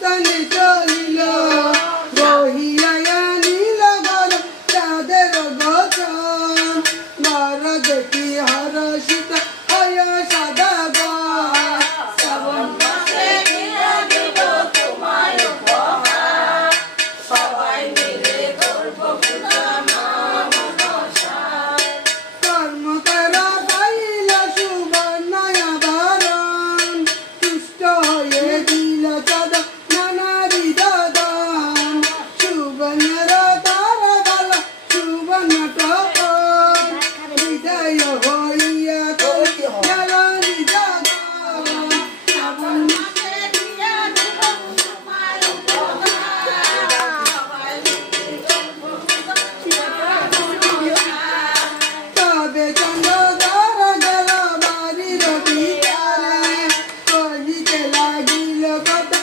স্থানে চলিল বহিয়া নীল গল চাঁদের গঠন বর দেখি হরষিত হয় সাদা গাছ শ্রাবণ মাসে দিয়া দেব তোমায় উপহার সবাই মিলে করব পূজা মা মনসার কর্ম করা পাইল সুবর্ণাভরণ তুষ্ট হয়ে দিল চাঁদ নানাবিধ দান সুবর্ণের তার গলা সুবর্ণ টপন হৃদয় হইয়া করি গেল নিজ গান শ্রাবণ মাসে দিয়া দেব তোমায় উপহার সবাই মিলে করব পূজা মা মনসার তবে চন্দ্রধর গেল বাড়ির ভিতরে কহিতে লাগিল কথা